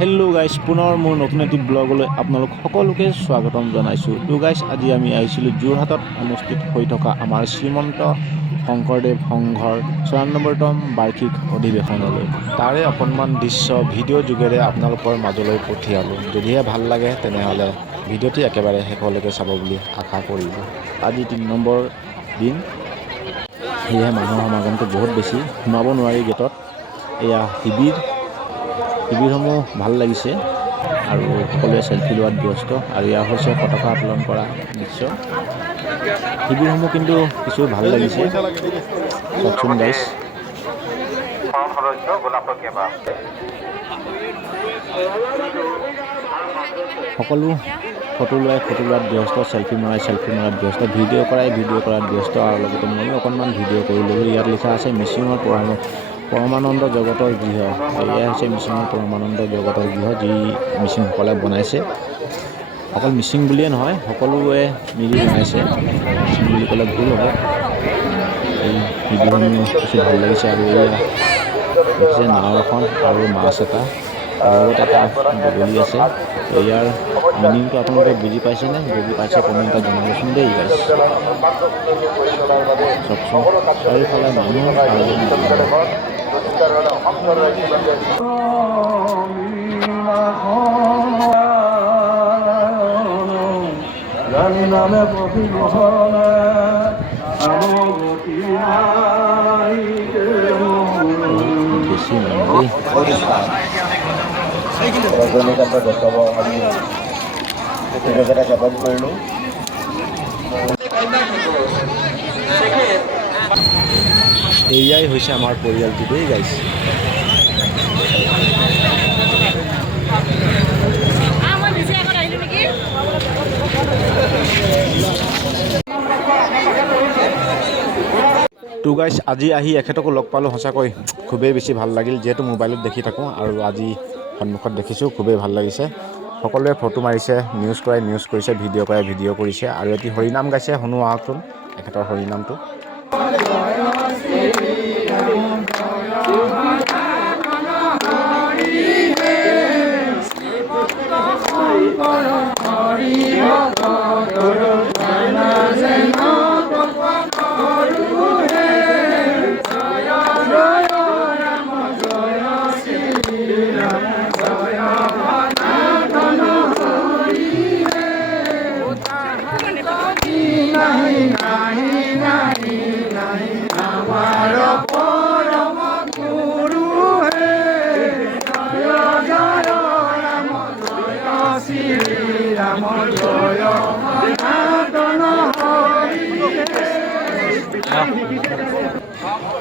Hello' guys, পুনৰ মোৰ নতুন এটি ব্লগলৈ আপোনালোক সকলোকে স্বাগতম জনাইছোঁ। তো গাইজ, আজি আমি আহিছিলোঁ যোৰহাটত অনুষ্ঠিত হৈ থকা আমাৰ শ্ৰীমন্ত শংকৰদেৱ সংঘৰ 94তম বাৰ্ষিক অধিৱেশনলৈ। তাৰে অকণমান দৃশ্য ভিডিঅ' যোগেৰে আপোনালোকৰ মাজলৈ পঠিয়ালোঁ। যদিহে ভাল লাগে তেনেহ'লে ভিডিঅ'টি একেবাৰে শেষলৈকে চাব বুলি আশা কৰিলোঁ। আজি 3 নম্বৰ দিন, সেয়েহে মানুহৰ সমাগমটো বহুত বেছি, সোমাব নোৱাৰি গেটত। এয়া শিবিৰসমূহ ভাল লাগিছে আৰু সকলোৱে চেলফি লোৱাত ব্যস্ত। আৰু এয়া হৈছে পতাকা উত্তোলন কৰা দৃশ্য। শিবিৰসমূহ কিন্তু কিছু ভাল লাগিছে, চাওকচোন গাইজ। সকলো ফটো লোৱাত ব্যস্ত, চেলফি মৰাত ব্যস্ত, ভিডিঅ' কৰাত ব্যস্ত। আৰু লগতে ময়ো অকণমান ভিডিঅ' কৰি ল'লোঁ। ইয়াত লিখা আছে মিচিঙৰ পৰমানন্দ জগতৰ গৃহ। এয়াই হৈছে মিচিঙৰ পৰমানন্দ জগতৰ গৃহ, যি মিচিংসকলে বনাইছে। অকল মিচিং বুলিয়ে নহয়, সকলোৱে মিলি বনাইছে, মিচিং বুলি ক'লে ভুল হ'ব। এই শিবিৰসমূহ কিছু ভাল লাগিছে। আৰু এয়া দেখিছে নাও এখন আৰু মাছ এটা, আৰু লগতে এটা বগলী আছে। ইয়াৰ মিনিংটো আপোনালোকে বুজি পাইছেনে? যদি পাইছে কমেণ্টত জনাবচোন দেই গাইজ। চাওকচোন, চাৰিওফালে মানুহ আৰু মানুহ। নামে বেছি মানুহ দেই। ৰজনীকান্ত দেখুৱাব আমি এটা জ্ঞাপন কৰিলোঁ। এয়াই হৈছে আমাৰ পৰিয়ালটো দেই গাইজ। তো গাইজ, আজি আহি এখেতকো লগ পালোঁ, সঁচাকৈ খুবেই বেছি ভাল লাগিল। যিহেতু মোবাইলত দেখি থাকোঁ আৰু আজি সন্মুখত দেখিছোঁ, খুবেই ভাল লাগিছে। সকলোৱে ফটো মাৰিছে, নিউজ কৰিছে, ভিডিঅ' কৰাই ভিডিঅ' কৰিছে। আৰু এটি হৰিনাম গাইছে, শুনো আহকচোন এখেতৰ হৰিনামটো।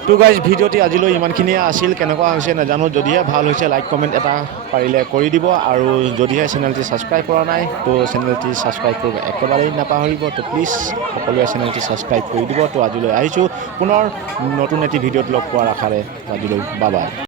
তো গাইজ, ভিডিঅ'টি আজিলৈ ইমানখিনিয়ে আছিল। কেনেকুৱা হৈছে নাজানো, যদিহে ভাল হৈছে লাইক কমেণ্ট এটা পাৰিলে কৰি দিব। আৰু যদিহে চেনেলটি ছাবস্ক্ৰাইব কৰা নাই তো চেনেলটি ছাবস্ক্ৰাইব কৰিব একেবাৰেই নাপাহৰিব। তো প্লিজ সকলোৱে চেনেলটি ছাবস্ক্ৰাইব কৰি দিব। তো আজিলৈ আহিছোঁ পুনৰ নতুন এটি ভিডিঅ'ত লগ পোৱাৰ আশাৰে। আজিলৈ বাই বাই।